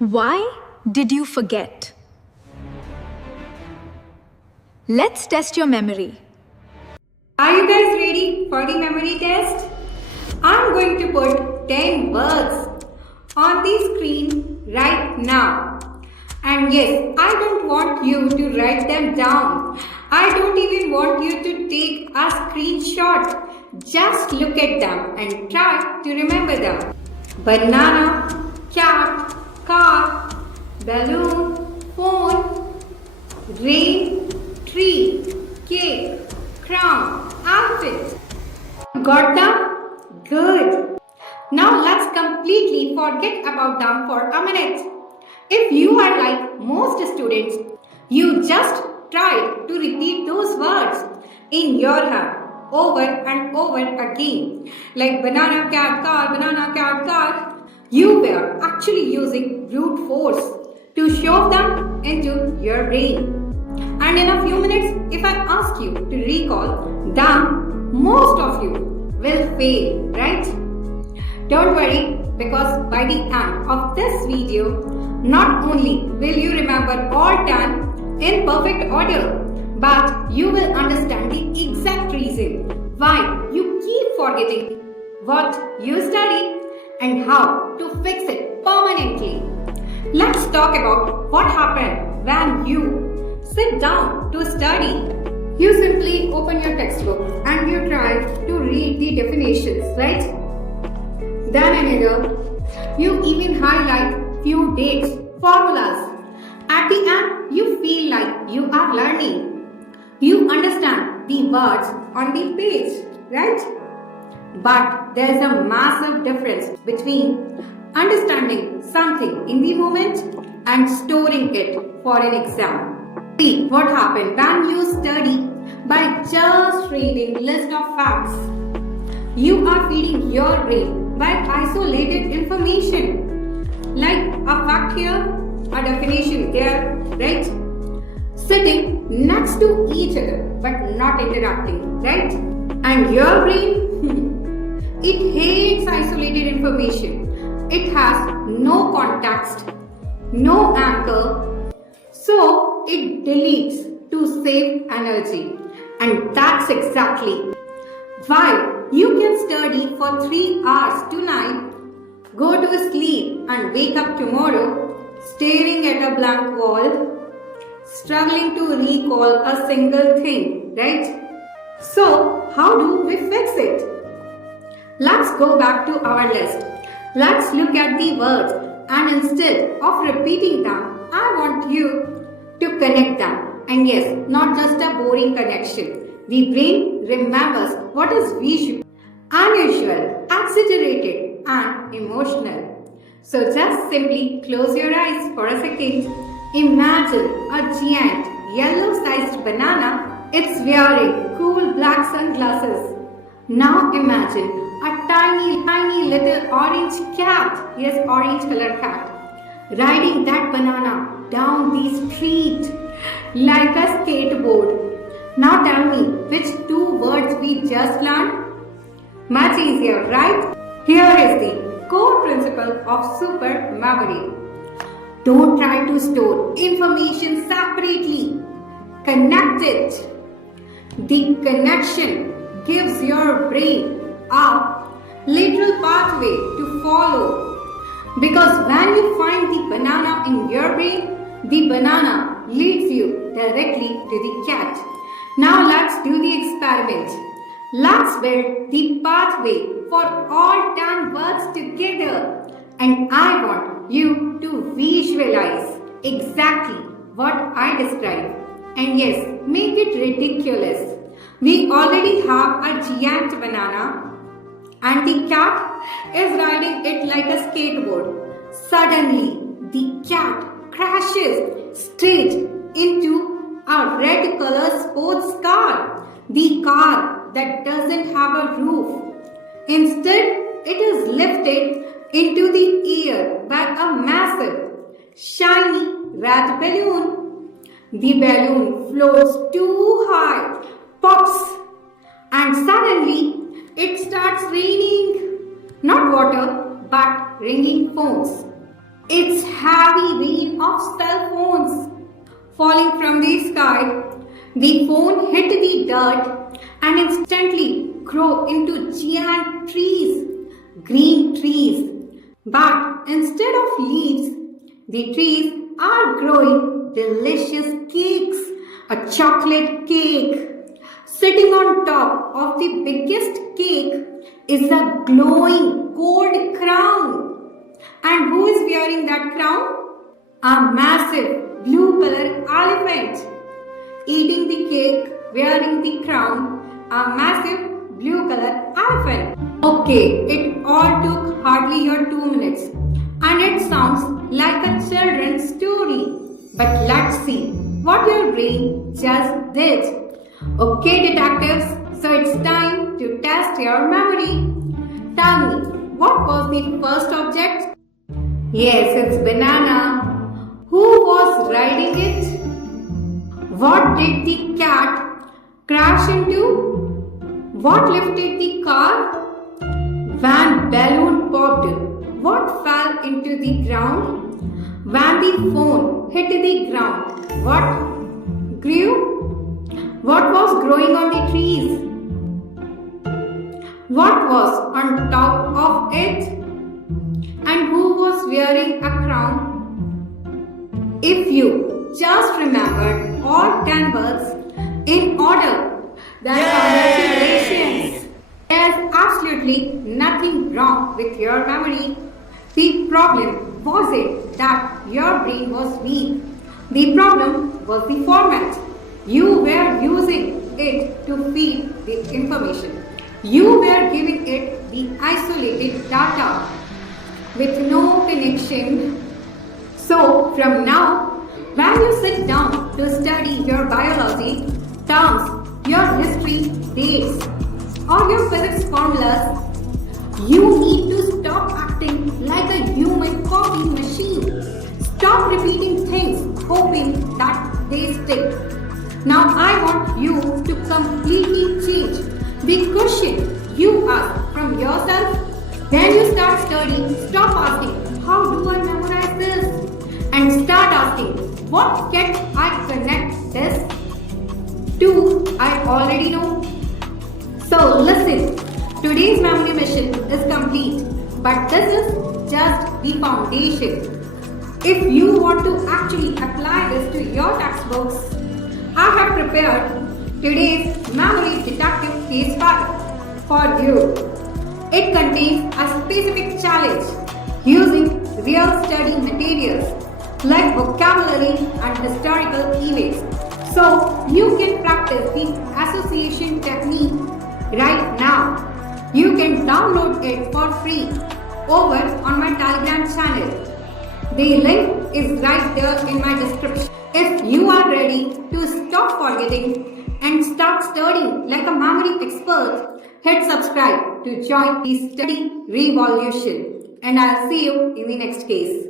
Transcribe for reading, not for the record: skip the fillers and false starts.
Why did you forget? Let's test your memory. Are you guys ready for the memory test? I'm going to put 10 words on the screen right now. And yes, I don't want you to write them down. I don't even want you to take a screenshot. Just look at them and try to remember them. Banana, cat, car, balloon, phone, rain, tree, cake, crown, outfit. Got them? Good. Now let's completely forget about them for a minute. If you are like most students, you just try to repeat those words in your head over and over again. Like banana, cat, car. You were actually using brute force to shove them into your brain. And in a few minutes, if I ask you to recall them, most of you will fail, right? Don't worry, because by the end of this video, not only will you remember all 10 in perfect order, but you will understand the exact reason why you keep forgetting what you study and how to fix it permanently. Let's talk about what happened when you sit down to study. You simply open your textbook and you try to read the definitions, right? Then another, you even highlight few dates, formulas. At the end, you feel like you are learning. You understand the words on the page, right? But there is a massive difference between understanding something in the moment and storing it for an exam. See what happened when you study by just reading list of facts. You are feeding your brain by isolated information. Like a fact here, a definition there, right? Sitting next to each other but not interacting, right? And your brain, it hates isolated information. It has no context, no anchor, so it deletes to save energy. And that's exactly why you can study for 3 hours tonight, go to sleep and wake up tomorrow staring at a blank wall, struggling to recall a single thing, right? So, how do we fix it? Let's go back to our list. Let's look at the words, and instead of repeating them, I want you to connect them. And yes, not just a boring connection. The brain remembers what is visual, unusual, exaggerated, and emotional. So just simply close your eyes for a second. Imagine a giant yellow-sized banana. It's wearing cool black sunglasses. Now imagine a tiny little orange cat. Yes, orange colored cat. Riding that banana down the street like a skateboard. Now tell me, which 2 words we just learned? Much easier, right? Here is the core principle of super memory. Don't try to store information separately. Connect it. The connection gives your brain a literal pathway to follow. Because when you find the banana in your brain, the banana leads you directly to the cat. Now let's do the experiment. Let's build the pathway for all 10 words together. And I want you to visualize exactly what I described. And yes, make it ridiculous. We already have a giant banana and the cat is riding it like a skateboard. Suddenly, the cat crashes straight into a red color sports car. The car that doesn't have a roof. Instead, it is lifted into the air by a massive, shiny red balloon. The balloon floats too high, pops, and suddenly it starts raining. Not water, but ringing phones. It's heavy rain of cell phones falling from the sky. The phone hit the dirt and instantly grew into giant trees, green trees. But instead of leaves, the trees are growing delicious cakes, a chocolate cake. Sitting on top of the biggest cake is a glowing gold crown. And who is wearing that crown? A massive blue color elephant. Eating the cake, wearing the crown, a massive blue color elephant. Okay, it all took hardly your 2 minutes. And it sounds like a children's story. But let's see what your brain just did. Okay, detectives, so it's time to test your memory. Tell me, what was the first object? Yes, it's banana. Who was riding it? What did the cat crash into? What lifted the car? When balloon popped, what fell into the ground? When the phone hit the ground, what grew? What was growing on the trees? What was on top of it? And who was wearing a crown? If you just remembered all 10 words in order, then congratulations! There's absolutely nothing wrong with your memory. The problem wasn't that your brain was weak. The problem was the format. You were using it to feed the information. You were giving it the isolated data with no connection. So from now, when you sit down to study your biology, terms, your history, dates, or your physics formulas, you need to stop acting like a human copy machine. Stop repeating things, hoping that they stick. Now I want you to completely change the question you ask from yourself. When you start studying, stop asking, how do I memorize this? And start asking, what can I connect this to? I already know. So listen, today's memory mission is complete, but this is just the foundation. If you want to actually apply this to your textbooks, I have prepared today's Memory Detective Case File for you. It contains a specific challenge using real study materials like vocabulary and historical events. So you can practice the association technique right now. You can download it for free over on my Telegram channel. The link is right there in my description. If you are ready to stop forgetting and start studying like a memory expert, hit subscribe to join the study revolution. And I'll see you in the next case.